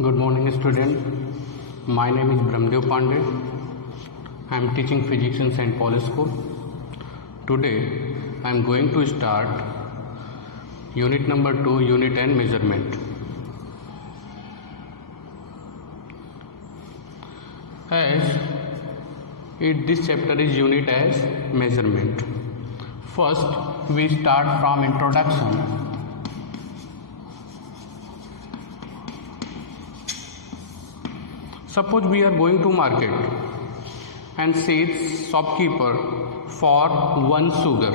Good morning, student. My name is Brahmdev Pandey. I am teaching physics in St. Paul School. Today, I am going to start unit number 2, unit and measurement. This chapter is unit as measurement. First, we start from introduction. Suppose we are going to market and says shopkeeper for one sugar,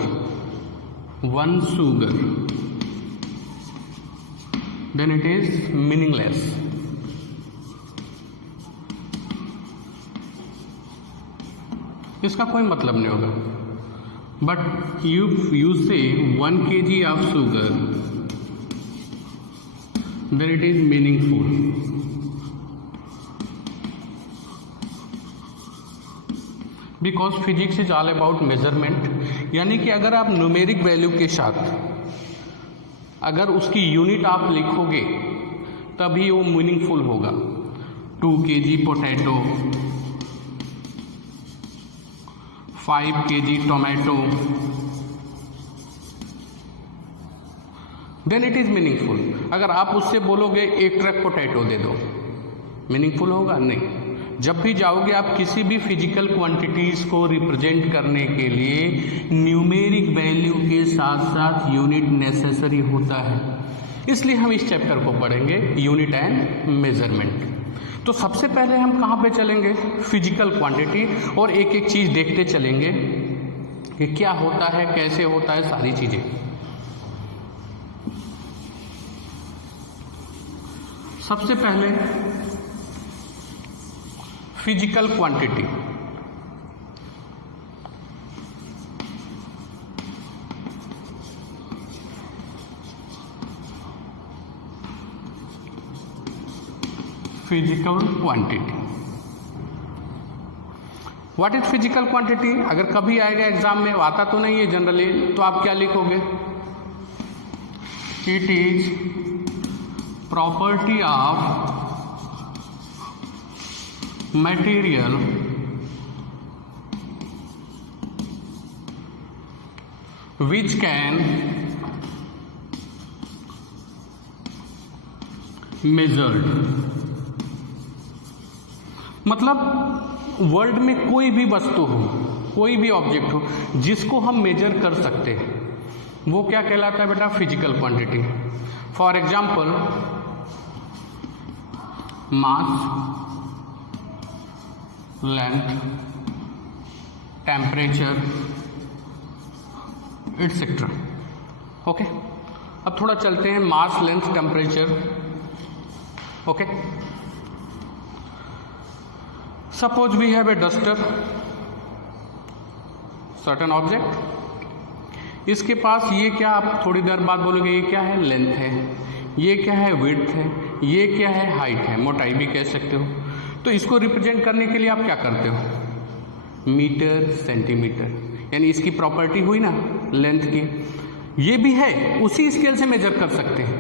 then it is meaningless. इसका कोई मतलब नहीं होगा. But you say 1 kg of sugar, then it is meaningful. Because physics is all about measurement. यानी कि अगर आप numeric value के साथ अगर उसकी यूनिट आप लिखोगे तभी वो मीनिंगफुल होगा. 2 kg potato, 5 kg tomato, then it is meaningful. अगर आप उससे बोलोगे 1 ट्रक पोटैटो दे दो, मीनिंगफुल होगा? नहीं. जब भी जाओगे आप किसी भी फिजिकल क्वांटिटीज को रिप्रेजेंट करने के लिए न्यूमेरिक वैल्यू के साथ साथ यूनिट नेसेसरी होता है. इसलिए हम इस चैप्टर को पढ़ेंगे, यूनिट एंड मेजरमेंट. तो सबसे पहले हम कहाँ पे चलेंगे? फिजिकल क्वांटिटी, और एक एक चीज देखते चलेंगे कि क्या होता है, कैसे होता है, सारी चीजें. सबसे पहले physical quantity. Physical quantity. What is physical quantity? अगर कभी आएगा एग्जाम में, आता तो नहीं है जनरली, तो आप क्या लिखोगे? It is property of material which can measured. मतलब वर्ल्ड में कोई भी वस्तु हो, कोई भी ऑब्जेक्ट हो जिसको हम मेजर कर सकते हैं, वो क्या कहलाता है बेटा? Physical quantity. For example, mass, length, temperature, etcetera. Okay, अब थोड़ा चलते हैं mass, length, temperature. Okay, suppose we have a duster, certain object. इसके पास ये क्या, आप थोड़ी देर बाद बोलोगे ये क्या है? लेंथ है. ये क्या है? विड्थ है. ये क्या है? हाइट है, मोटाई भी कह सकते हो. तो इसको रिप्रेजेंट करने के लिए आप क्या करते हो? Metre, centimetre. यानी इसकी प्रॉपर्टी हुई ना लेंथ की. ये भी है, उसी स्केल से मेजर कर सकते हैं,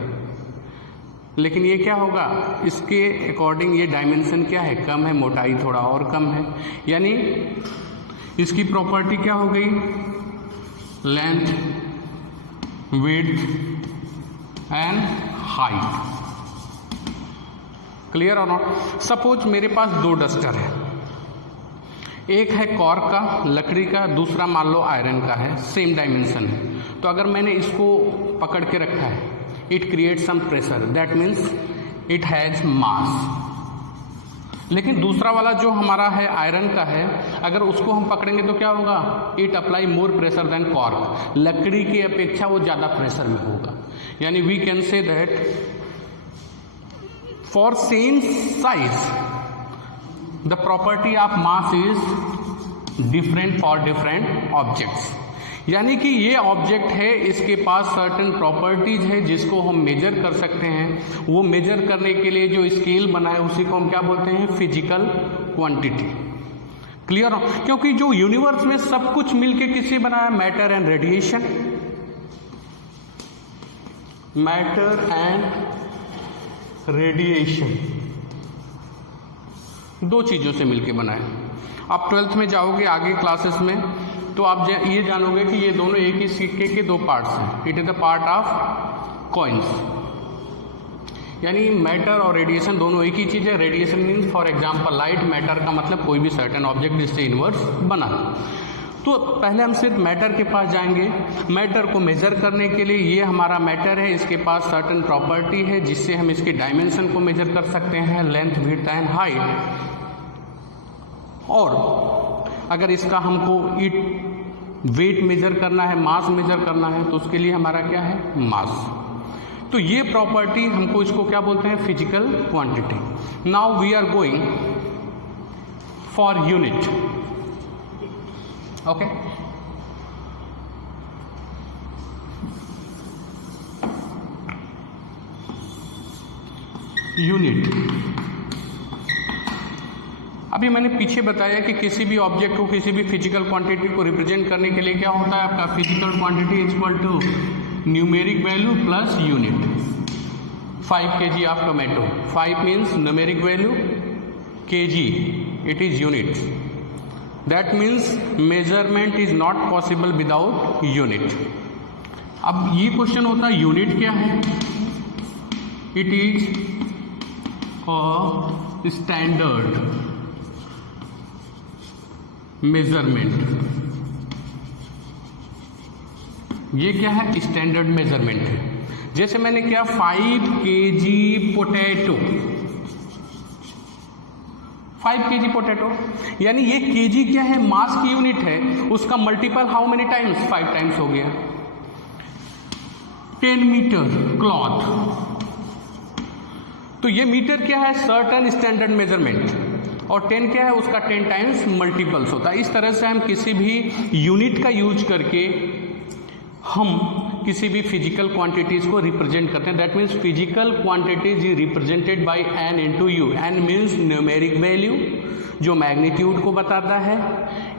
लेकिन ये क्या होगा? इसके अकॉर्डिंग ये डायमेंशन क्या है? कम है, मोटाई थोड़ा और कम है. यानी इसकी प्रॉपर्टी क्या हो गई? Length, width and height. Clear और नॉट? सपोज मेरे पास 2 डस्टर है. एक है कॉर्क का, लकड़ी का, दूसरा मान लो आयरन का है, सेम डायमेंशन है. तो अगर मैंने इसको पकड़ के रखा है, it create some pressure, that means it has mass. लेकिन दूसरा वाला जो हमारा है आयरन का है, अगर उसको हम पकड़ेंगे तो क्या होगा? It apply more pressure than cork. लकड़ी की अपेक्षा वो ज़्यादा प्रेशर में होगा. यानी we can say that for same size the property of mass is different for different objects. यानी कि ये ऑब्जेक्ट है, इसके पास सर्टेन प्रॉपर्टीज है जिसको हम मेजर कर सकते हैं. वो मेजर करने के लिए जो स्केल बना है उसी को हम क्या बोलते हैं? Physical quantity. क्लियर हो? क्योंकि जो यूनिवर्स में सब कुछ मिलके किससे बना है? Matter and radiation. Matter and radiation. दो चीज़ों से मिलके बना है। आप 12th में जाओगे आगे क्लासेस में तो आप ये जानोगे कि ये दोनों एक ही सिक्के के दो पार्ट्स हैं। It is the part of coins, यानी मैटर और रेडिएशन दोनों एक ही चीज़ है। Radiation means for example light, matter का मतलब कोई भी सर्टेन ऑब्जेक्ट जिससे यूनिवर्स बना। तो पहले हम सिर्फ मैटर के पास जाएंगे। मैटर को मेजर करने के लिए ये हमारा मैटर है, इसके पास सर्टेन प्रॉपर्टी है जिससे हम इसके डायमेंशन को मेजर कर सकते हैं, लेंथ, विड्थ एंड हाइट। और अगर इसका हमको वेट मेजर करना है, मास मेजर करना है, तो उसके लिए हमारा क्या है, मास। तो ये प्रॉपर्टी हमको इसको क्या बोलते हैं, physical quantity. Now we are going for unit. Okay, unit. अभी मैंने पीछे बताया कि किसी भी ऑब्जेक्ट को, किसी भी फिजिकल क्वांटिटी को रिप्रेजेंट करने के लिए क्या होता है, आपका physical quantity equal to numeric value plus unit. 5 kg of tomato, 5 means numeric value, kg it is unit. That means measurement is not possible without unit. अब ये क्वेश्चन होता है यूनिट क्या है, it is a standard measurement. ये क्या है, standard measurement है। जैसे मैंने क्या, 5 kg पोटैटो, 5 kg पोटैटो, यानी ये kg क्या है, मास की यूनिट है, उसका multiple how many times, 5 times हो गया। 10 मीटर क्लॉथ, तो ये मीटर क्या है, सर्टेन स्टैंडर्ड मेजरमेंट, और 10 क्या है, उसका 10 टाइम्स मल्टीपल्स होता है। इस तरह से हम किसी भी यूनिट का यूज करके हम किसी भी फिजिकल क्वांटिटीज को रिप्रेजेंट करते हैं। That means physical quantities is represented by N into U. N means numeric value जो मैग्नीट्यूड को बताता है,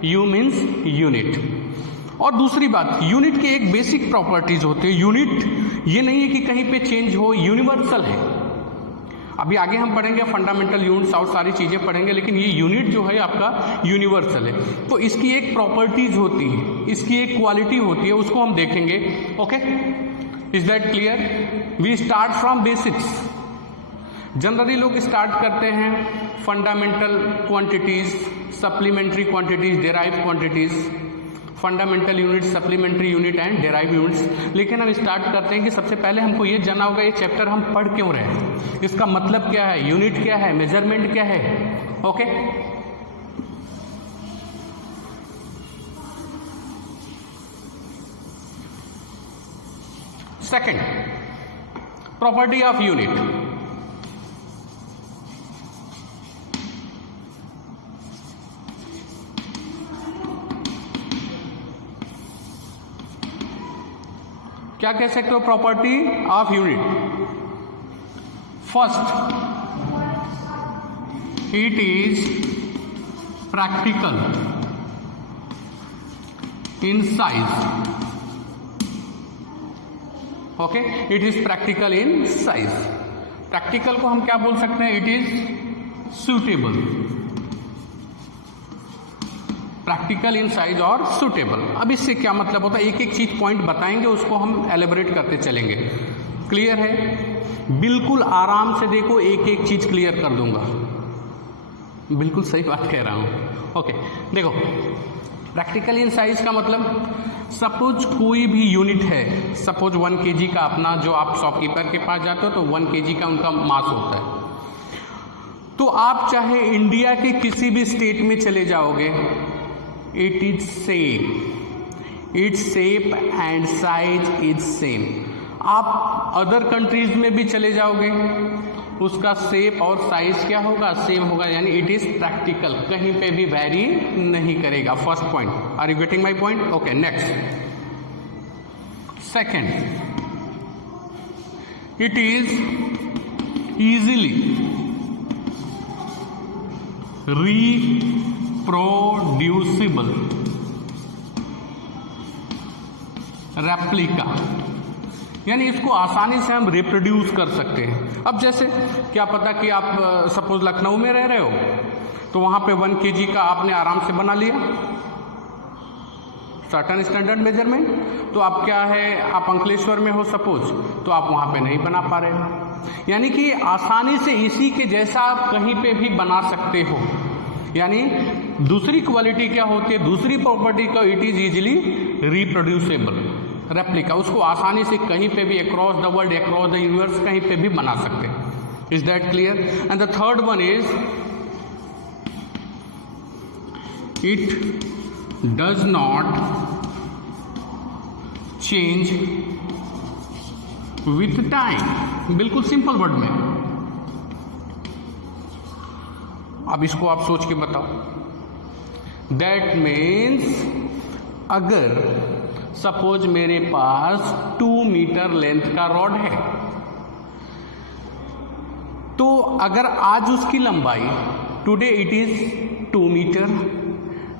यू मीन्स यूनिट। और दूसरी बात, यूनिट के एक बेसिक प्रॉपर्टीज होते हैं। यूनिट ये नहीं है कि कहीं पे चेंज हो, यूनिवर्सल है। अभी आगे हम पढ़ेंगे फंडामेंटल यूनिट्स और सारी चीज़ें पढ़ेंगे, लेकिन ये यूनिट जो है आपका यूनिवर्सल है। तो इसकी एक प्रॉपर्टीज होती है, इसकी एक क्वालिटी होती है, उसको हम देखेंगे। Okay, is that clear? We start from basics. Generally लोग स्टार्ट करते हैं fundamental quantities, supplementary quantities, derive quantities, fundamental unit, supplementary unit and derive units. लेकिन हम स्टार्ट करते हैं कि सबसे पहले हमको ये जानना होगा ये चैप्टर हम पढ़ क्यों रहे हैं, इसका मतलब क्या है, यूनिट क्या है, मेजरमेंट क्या है। Okay, second, property of unit. क्या कह सकते हो, property of unit. First, it is practical in size. Okay, it is practical in size. Practical को हम क्या बोल सकते हैं, it is suitable. Practical in size और सूटेबल। अब इससे क्या मतलब होता है, एक एक चीज पॉइंट बताएंगे, उसको हम एलेबोरेट करते चलेंगे। क्लियर है? बिल्कुल आराम से देखो, एक एक चीज क्लियर कर दूंगा। बिल्कुल सही बात कह रहा हूं। ओके, देखो, प्रैक्टिकल इन साइज का मतलब, सपोज कोई भी यूनिट है, सपोज 1 kg का अपना, जो आप शॉपकीपर के पास जाते हो तो 1 kg का उनका मास होता है। तो आप चाहे इंडिया के किसी भी स्टेट में चले जाओगे, it is same, its shape and size is same. आप अदर कंट्रीज में भी चले जाओगे, उसका शेप और साइज क्या होगा, सेम होगा, यानी इट इज प्रैक्टिकल, कहीं पे भी वैरी नहीं करेगा। First point, are you getting my point? Okay, next, second, it is easily reproducible, replica, यानी इसको आसानी से हम रिप्रोड्यूस कर सकते हैं। अब जैसे क्या पता कि आप सपोज लखनऊ में रह रहे हो, तो वहाँ पे 1 kg का आपने आराम से बना लिया सर्टन स्टैंडर्ड मेजरमेंट। तो आप क्या है, आप अंकलेश्वर में हो सपोज, तो आप वहाँ पे नहीं बना पा रहे हो। यानी कि आसानी से इसी के जैसा आप कहीं पे भी बना सकते हो। यानी दूसरी क्वालिटी क्या होती है, दूसरी प्रॉपर्टी का it is easily reproducible, replica, उसको आसानी से कहीं पे भी across the world, across the universe कहीं पे भी बना सकते हैं। Is that clear? And the third one is it does not change with time. बिल्कुल सिंपल वर्ड में। अब इसको आप सोच के बताओ। दैट मीन्स अगर सपोज मेरे पास 2 मीटर लेंथ का रॉड है, तो अगर आज उसकी लंबाई today it is 2 metre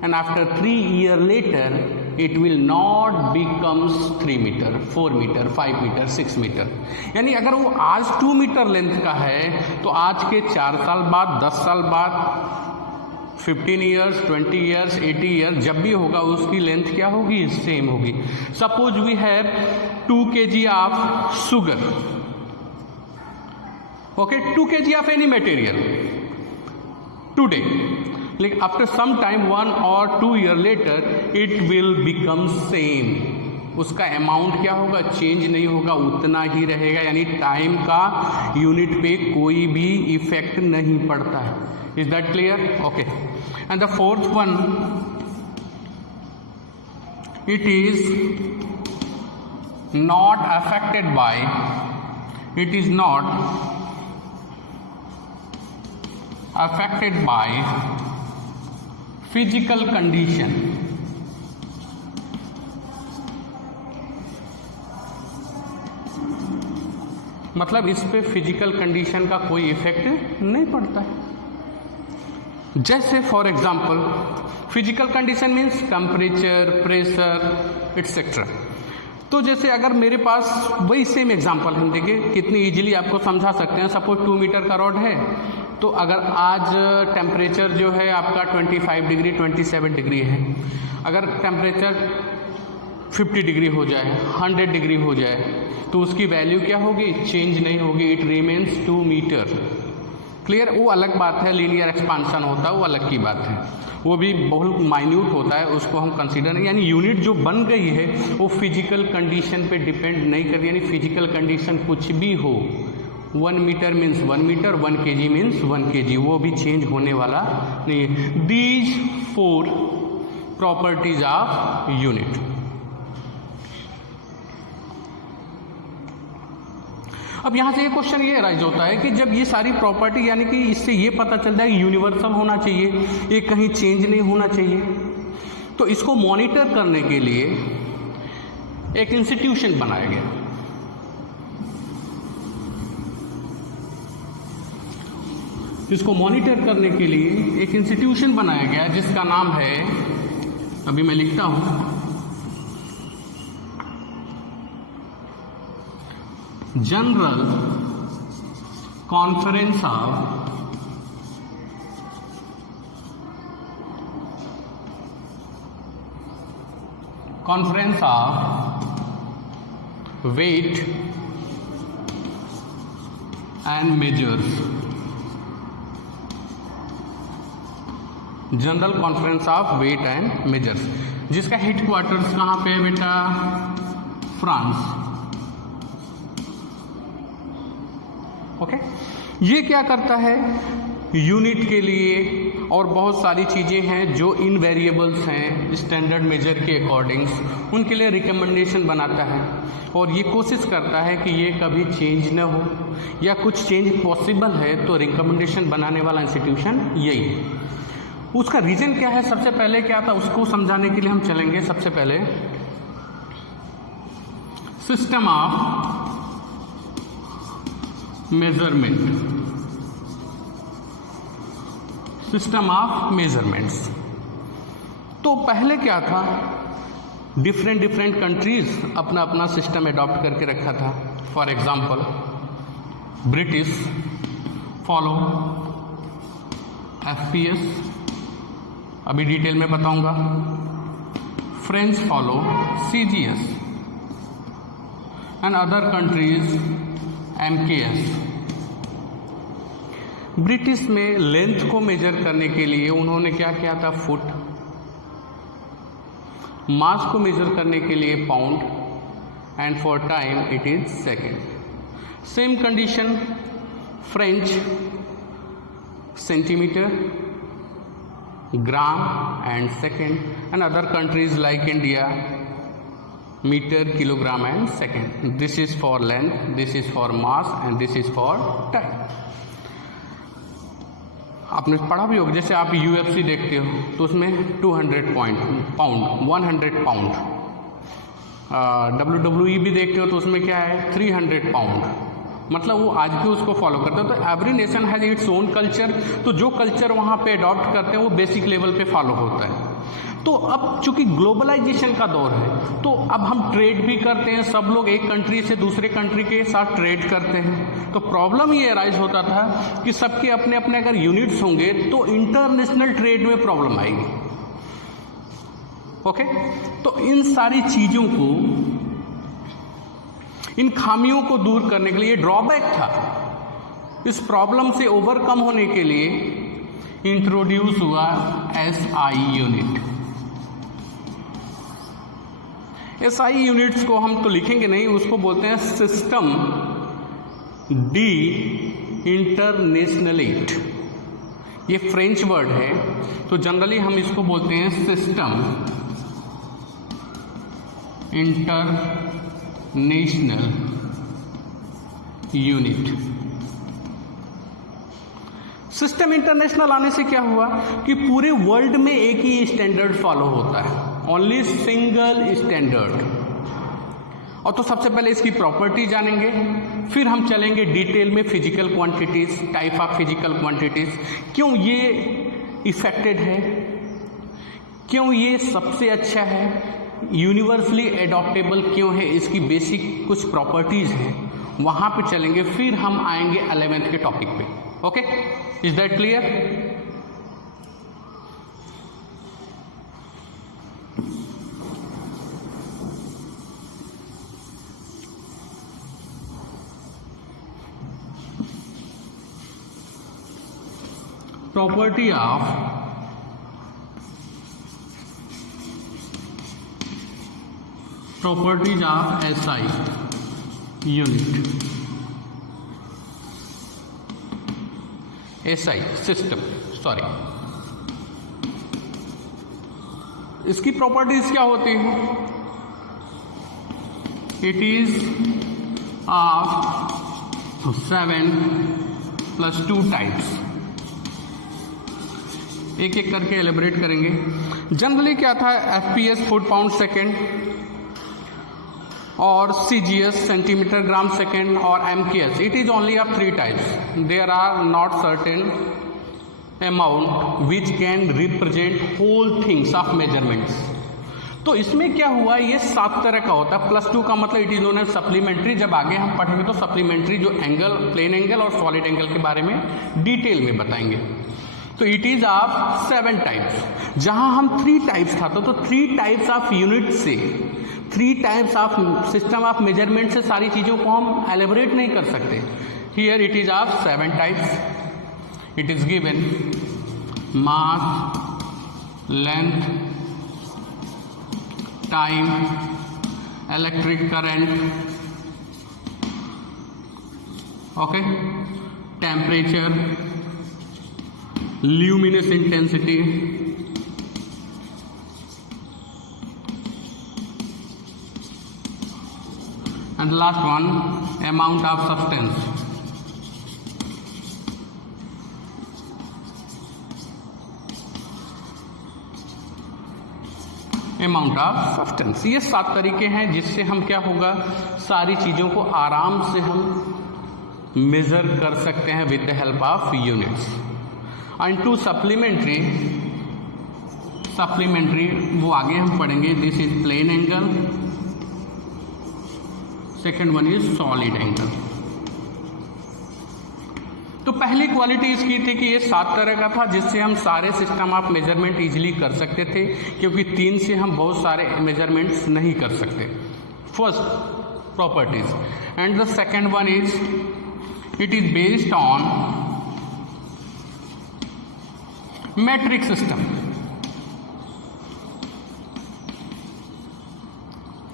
and after 3 years later it will not becomes 3 metre, 4 metre, 5 metre, 6 metre. यानी अगर वो आज 2 मीटर लेंथ का है तो आज के 4 साल बाद, 10 साल बाद, 15 years, 20 years, 80 years जब भी होगा उसकी लेंथ क्या होगी, सेम होगी। Suppose we have 2 kg of sugar, okay, 2 kg of any material today, लेकिन after some time 1 or 2 years later it will become same. उसका अमाउंट क्या होगा, चेंज नहीं होगा, उतना ही रहेगा। यानी टाइम का यूनिट पे कोई भी इफेक्ट नहीं पड़ता है। Is that clear? Okay. And the fourth one, it is not affected by, it is not affected by physical condition। मतलब इस पे फिजिकल कंडीशन का कोई इफेक्ट नहीं पड़ता है। जैसे for example physical condition means temperature, pressure etcetera. तो जैसे अगर मेरे पास वही सेम एग्जांपल हम देखें, कितनी इजीली आपको समझा सकते हैं। सपोज 2 मीटर का रॉड है, तो अगर आज टेम्परेचर जो है आपका 25 डिग्री, 27 डिग्री है, अगर टेम्परेचर 50 डिग्री हो जाए, 100 डिग्री हो जाए, तो उसकी वैल्यू क्या होगी, चेंज नहीं होगी, इट रिमेन्स 2 मीटर। क्लियर? वो अलग बात है, लीनियर एक्सपांशन होता है, वो अलग की बात है, वो भी बहुत माइन्यूट होता है, उसको हम कंसीडर नहीं। यानी यूनिट जो बन गई है वो फिजिकल कंडीशन पे डिपेंड नहीं करती। यानी फिजिकल कंडीशन कुछ भी हो, 1 metre means 1 metre, 1 kg means 1 kg, वो भी चेंज होने वाला नहीं है। These 4 properties of unit. अब यहां से ये क्वेश्चन ये राइज होता है कि जब ये सारी प्रॉपर्टी, यानी कि इससे ये पता चलता है कि यूनिवर्सल होना चाहिए, ये कहीं चेंज नहीं होना चाहिए, तो इसको मॉनिटर करने के लिए एक इंस्टीट्यूशन बनाया गया। इसको मॉनिटर करने के लिए एक इंस्टीट्यूशन बनाया गया जिसका नाम है, अभी मैं लिखता हूं, general conference of weight and measures. General conference of weight and measures, जिसका हेडक्वार्टर्स कहाँ पे है बेटा, फ्रांस। ओके, ये क्या करता है, यूनिट के लिए और बहुत सारी चीज़ें हैं जो इन वेरिएबल्स हैं स्टैंडर्ड मेजर के अकॉर्डिंग्स, उनके लिए रिकमेंडेशन बनाता है और ये कोशिश करता है कि ये कभी चेंज न हो, या कुछ चेंज पॉसिबल है तो रिकमेंडेशन बनाने वाला इंस्टीट्यूशन यही है। उसका रीजन क्या है, सबसे पहले क्या था उसको समझाने के लिए हम चलेंगे। सबसे पहले system of measurement, system of measurements. तो पहले क्या था, डिफरेंट कंट्रीज अपना अपना सिस्टम अडॉप्ट करके रखा था। For example British follow FPS, अभी डिटेल में बताऊंगा। French follow CGS and other countries MKS। British में लेंथ को मेजर करने के लिए उन्होंने क्या किया था, फुट। मास को मेजर करने के लिए pound, and for time it is second. Same condition French centimetre, gram and second, and other countries like India metre, kilogram and second. This is for length, this is for mass and this is for time. आपने पढ़ा भी होगा, जैसे आप UFC देखते हो तो उसमें 200 पाउंड 100 पाउंड, WWE भी देखते हो तो उसमें क्या है 300 पाउंड, मतलब वो आज भी उसको फॉलो करते हैं। तो every nation has its own culture, तो जो कल्चर वहाँ पे अडॉप्ट करते हैं वो बेसिक लेवल पे फॉलो होता है। तो अब चूंकि ग्लोबलाइजेशन का दौर है तो अब हम ट्रेड भी करते हैं, सब लोग एक कंट्री से दूसरे कंट्री के साथ ट्रेड करते हैं। तो प्रॉब्लम ये राइज होता था कि सबके अपने अपने अगर यूनिट्स होंगे तो इंटरनेशनल ट्रेड में प्रॉब्लम आएगी। ओके, तो इन सारी चीजों को, इन खामियों को दूर करने के लिए, ड्रॉबैक था, इस प्रॉब्लम से ओवरकम होने के लिए इंट्रोड्यूस हुआ SI यूनिट। SI यूनिट्स को हम तो लिखेंगे नहीं, उसको बोलते हैं सिस्टम डी इंटरनेशनलेट। ये फ्रेंच वर्ड है, तो जनरली हम इसको बोलते हैं system international unit. System international आने से क्या हुआ कि पूरे वर्ल्ड में एक ही स्टैंडर्ड फॉलो होता है, ओनली सिंगल स्टैंडर्ड। और तो सबसे पहले इसकी प्रॉपर्टी जानेंगे, फिर हम चलेंगे डिटेल में physical quantities, type of physical quantities, क्यों ये इफेक्टेड है, क्यों ये सबसे अच्छा है, यूनिवर्सली एडॉप्टेबल क्यों है, इसकी बेसिक कुछ प्रॉपर्टीज हैं, वहां पे चलेंगे। फिर हम आएंगे 11th के टॉपिक पे। Okay, is that clear? Property of properties of SI unit, SI system, sorry, इसकी प्रॉपर्टीज क्या होती हैं? It is of 7 + 2 types. एक एक करके एलिब्रेट करेंगे। जनरली क्या था, FPS फुट पाउंड सेकेंड, और CGS सेंटीमीटर ग्राम सेकेंड, और MKS। It is only of 3 types. There are not certain amount which can represent whole things of measurements. तो इसमें क्या हुआ, ये 7 तरह का होता है। +2 का मतलब it is known as supplementary. जब आगे हम पढ़ेंगे तो सप्लीमेंट्री जो एंगल, प्लेन एंगल और सॉलिड एंगल के बारे में डिटेल में बताएंगे। तो इट इज ऑफ 7 टाइप्स। जहां हम 3 टाइप्स था तो 3 टाइप्स ऑफ यूनिट से, 3 types of system of measurement से सारी चीजों को हम एलिब्रेट नहीं कर सकते। Here it is of 7 types. It is given mass, length, time, electric current, okay, temperature, luminous intensity, and the last one, amount of substance. Amount of substance. ये 7 तरीके हैं जिससे हम क्या होगा, सारी चीजों को आराम से हम मेजर कर सकते हैं with the help of units. And two supplementary वो आगे हम पढ़ेंगे। This is plane angle, second one is solid angle. तो पहली क्वालिटी इसकी थी कि ये 7 तरह का था, जिससे हम सारे सिस्टम ऑफ मेजरमेंट इजीली कर सकते थे, क्योंकि 3 से हम बहुत सारे मेजरमेंट्स नहीं कर सकते। First properties. And the second one is it is based on matric system.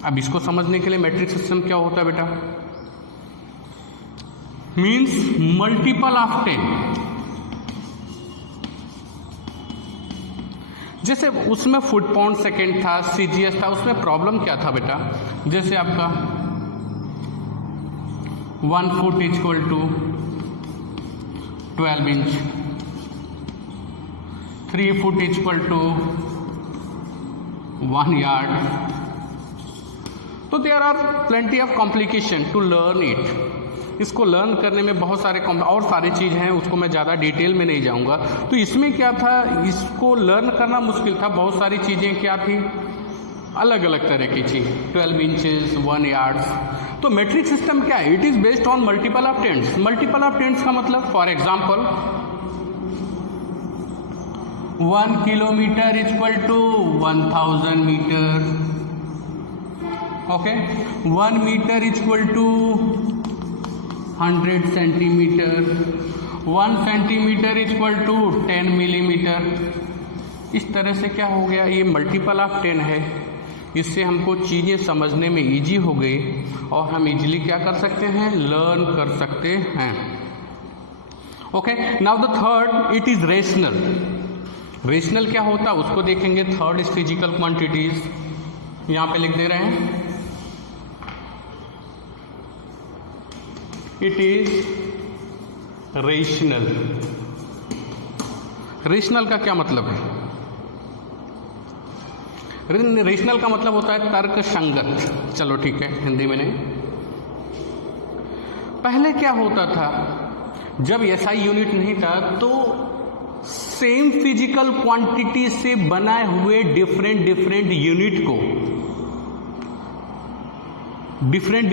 अब इसको समझने के लिए मैट्रिक सिस्टम क्या होता है बेटा? Means multiple of 10। जैसे उसमें फुट पाउंड सेकेंड था, सीजीएस था, उसमें प्रॉब्लम क्या था बेटा? जैसे आपका 1 foot equal to 12 inch, 3 foot equal to 1 yard. तो there are plenty of complication to learn it. इसको लर्न करने में बहुत सारे और सारी चीज़ हैं, उसको मैं ज़्यादा डिटेल में नहीं जाऊंगा। तो इसमें क्या था, इसको लर्न करना मुश्किल था। बहुत सारी चीज़ें क्या थी, अलग अलग तरह की चीज़, 12 इंचेस, 1 यार्ड्स। तो मैट्रिक सिस्टम क्या है? It is based on multiple of tens. Multiple of tens का मतलब, for example 1 kilometre equal to 1000 metre. Okay, 1 metre equal to 100 centimetre, 1 centimetre equal to 10 millimetre. इस तरह से क्या हो गया, ये मल्टीपल ऑफ 10 है। इससे हमको चीज़ें समझने में इजी हो गई और हम इजीली क्या कर सकते हैं, लर्न कर सकते हैं। Okay, now the third, it is rational. Rational क्या होता है उसको देखेंगे। थर्ड इज फिजिकल क्वांटिटीज, यहाँ पे लिख दे रहे हैं। It is rational. रेशनल का क्या मतलब है? रेशनल का मतलब होता है तर्क संगत। चलो ठीक है, हिंदी में नहीं। पहले क्या होता था, जब एसआई यूनिट नहीं था तो सेम फिजिकल क्वांटिटी से बनाए हुए डिफरेंट डिफरेंट यूनिट को, डिफरेंट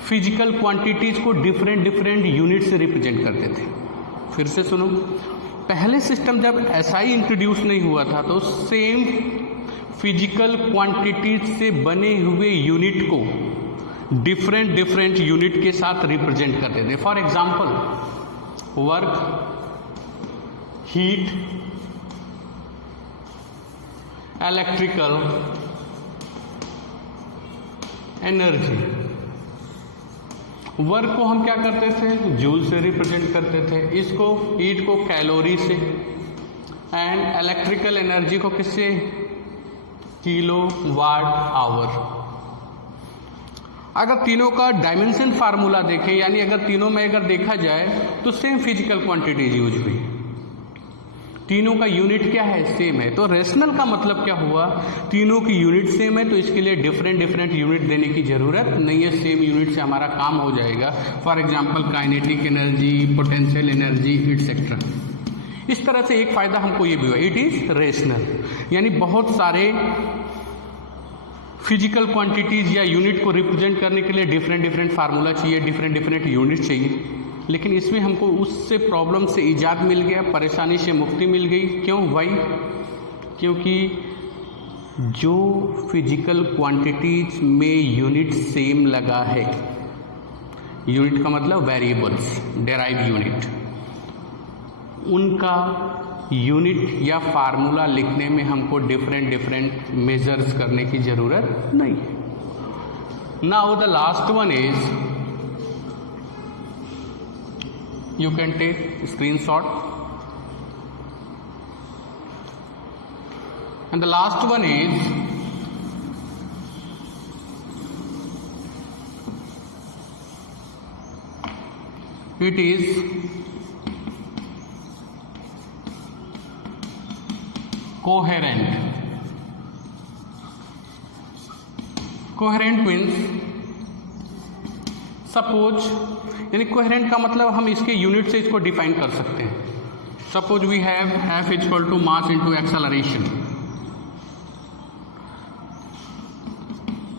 फिजिकल क्वांटिटीज को डिफरेंट डिफरेंट यूनिट से रिप्रेजेंट करते थे। फिर से सुनो, पहले सिस्टम जब एसआई इंट्रोड्यूस नहीं हुआ था तो सेम फिजिकल क्वांटिटीज से बने हुए यूनिट को डिफरेंट डिफरेंट यूनिट के साथ रिप्रेजेंट करते थे। For example, work, heat, electrical energy. Work को हम क्या करते थे, जूल से रिप्रेजेंट करते थे, इसको हीट को कैलोरी से, एंड इलेक्ट्रिकल एनर्जी को किससे, किलो वाट आवर। अगर तीनों का डायमेंशन फार्मूला देखें, यानी अगर तीनों में अगर देखा जाए तो सेम फिजिकल क्वांटिटीज यूज हुई, तीनों का यूनिट क्या है, सेम है। तो रेशनल का मतलब क्या हुआ, तीनों की यूनिट सेम है तो इसके लिए डिफरेंट डिफरेंट यूनिट देने की जरूरत नहीं है, सेम यूनिट से हमारा काम हो जाएगा। For example kinetic energy, potential energy, etcetera. इस तरह से एक फायदा हमको ये भी हुआ, इट इज रेशनल, यानी बहुत सारे फिजिकल क्वांटिटीज या यूनिट को रिप्रेजेंट करने के लिए डिफरेंट डिफरेंट फार्मूला चाहिए, डिफरेंट डिफरेंट यूनिट चाहिए। लेकिन इसमें हमको उससे प्रॉब्लम से इजाद मिल गया, परेशानी से मुक्ति मिल गई। क्यों? वाई? क्योंकि जो फिजिकल क्वांटिटीज में यूनिट सेम लगा है, यूनिट का मतलब वेरिएबल्स, डेराइव यूनिट, उनका यूनिट या फार्मूला लिखने में हमको डिफरेंट डिफरेंट मेजर्स करने की जरूरत नहीं है। Now the last one is, you can take screenshot, and the last one is it is coherent. Coherent means suppose, यानी कोहेरेंट का मतलब हम इसके यूनिट से इसको डिफाइन कर सकते हैं। Suppose we have F equal to mass into acceleration.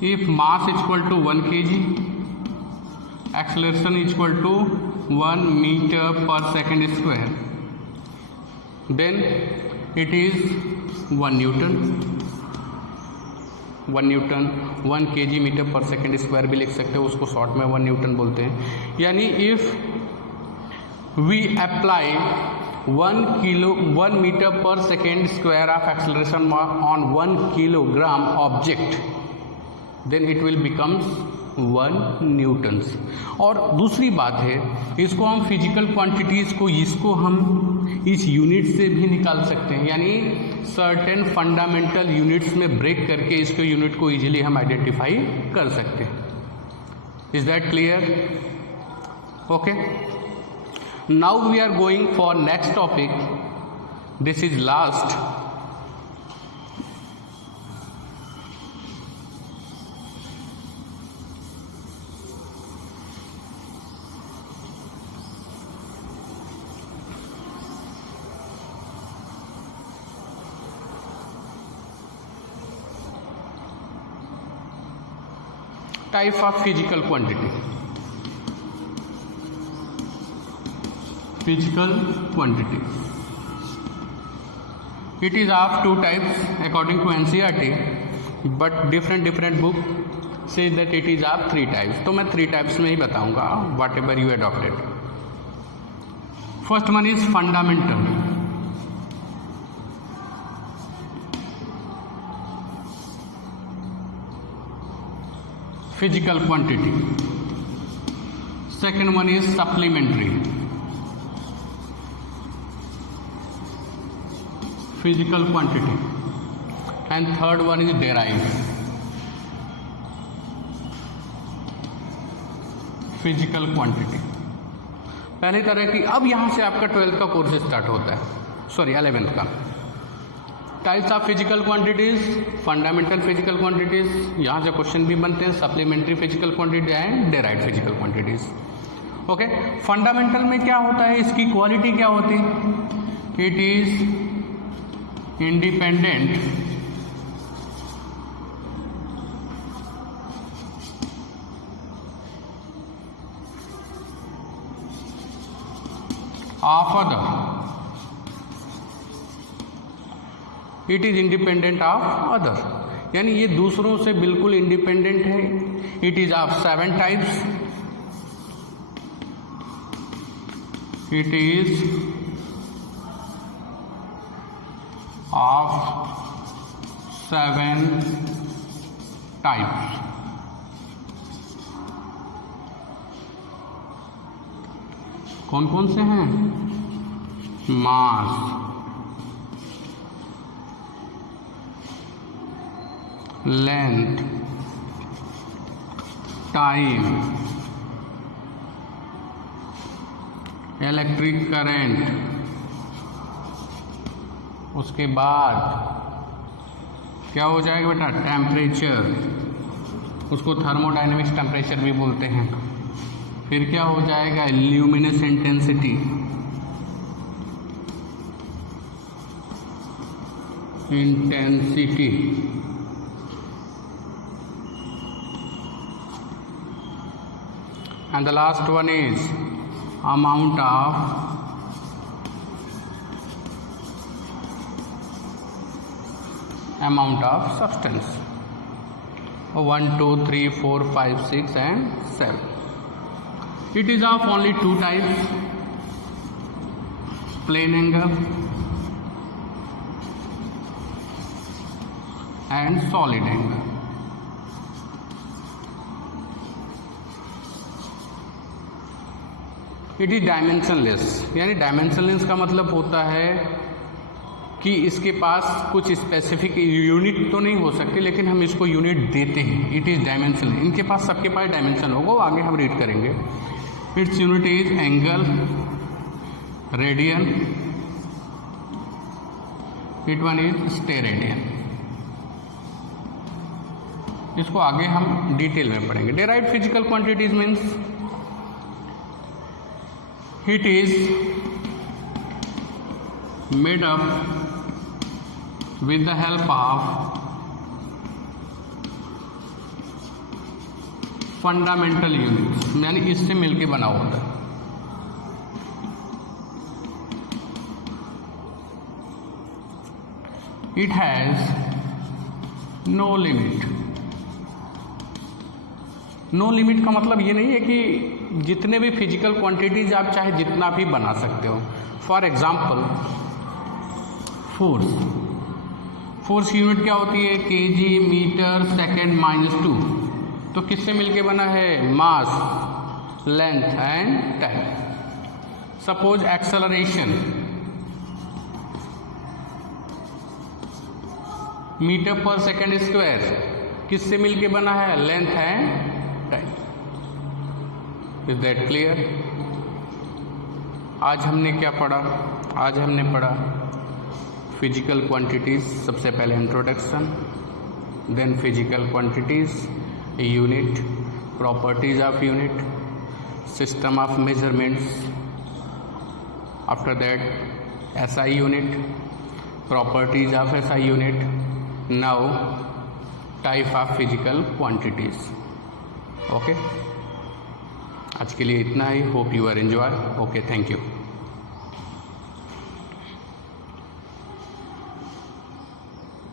If mass equal to 1 kg, acceleration equal to 1 meter per second square, then it is 1 Newton. 1 kg metre पर सेकेंड स्क्वायर भी लिख सकते हो, उसको शॉर्ट में 1 न्यूटन बोलते हैं. यानी इफ वी अप्लाई 1 मीटर पर second square of acceleration on 1 kilogram object, then it will becomes 1 newtons. और दूसरी बात है, इसको हम फिजिकल क्वांटिटीज़ को इसको हम इस यूनिट से भी निकाल सकते हैं. यानी सर्टेन फंडामेंटल यूनिट्स में ब्रेक करके इसके यूनिट को इजीली हम आइडेंटिफाई कर सकते हैं. Is that clear? Okay, now we are going for next topic. This is last. Type of physical quantity. Physical quantity. It is of 2 types according to NCERT, but different book say that it is of 3 types. तो मैं 3 types में ही बताऊंगा, whatever you adopted. First one is fundamental. Physical quantity. Second one is supplementary. Physical quantity. And third one is derived. Physical quantity. पहली तरह की. अब यहाँ से आपका 12th का कोर्स स्टार्ट होता है, सॉरी 11th का. Types of physical quantities, fundamental physical quantities, यहाँ से क्वेश्चन भी बनते हैं, supplementary physical quantity and derived physical quantities. Okay, fundamental में क्या होता है, इसकी क्वालिटी क्या होती है? It is independent of other. It is independent of other, यानी ये दूसरों से बिल्कुल इंडिपेंडेंट है. It is of 7 types. It is of 7 types. कौन कौन से हैं? Mass, length, time, electric current, उसके बाद क्या हो जाएगा बेटा? टेम्परेचर, उसको थर्मोडायनेमिक्स टेम्परेचर भी बोलते हैं. फिर क्या हो जाएगा? Luminous intensity, and the last one is amount of substance. 1 2 3 4 5 6 and 7. It is of only 2 types, plane angle and solid angle. It is dimensionless, यानी डायमेंशनलेस का मतलब होता है कि इसके पास कुछ स्पेसिफिक यूनिट तो नहीं हो सकती, लेकिन हम इसको यूनिट देते हैं. It is dimensionless. इनके पास, सबके पास डायमेंशन होगा, वो आगे हम रीड करेंगे. It's unit is angle, radian, it one is steradian. इसको आगे हम डिटेल में पढ़ेंगे. Derived physical quantities means it is made up with the help of fundamental units, यानी इससे मिलके बना होता है. It has no limit. No limit का मतलब ये नहीं है कि जितने भी फिजिकल क्वांटिटीज आप चाहे जितना भी बना सकते हो। फॉर एग्जाम्पल फोर्स यूनिट क्या होती है? KG metre second -2। तो किससे मिलके बना है? Mass, length and time. Suppose acceleration, metre पर सेकेंड स्क्वायर, किससे मिलके बना है? Length and time. Is that clear? आज हमने क्या पढ़ा? आज हमने पढ़ा फिजिकल क्वांटिटीज। सबसे पहले introduction, then physical quantities, unit, properties of unit, system of measurements, after that SI unit, properties of SI unit, now type of physical quantities. Okay, आज के लिए इतना ही। Hope you are enjoy. Okay, thank you.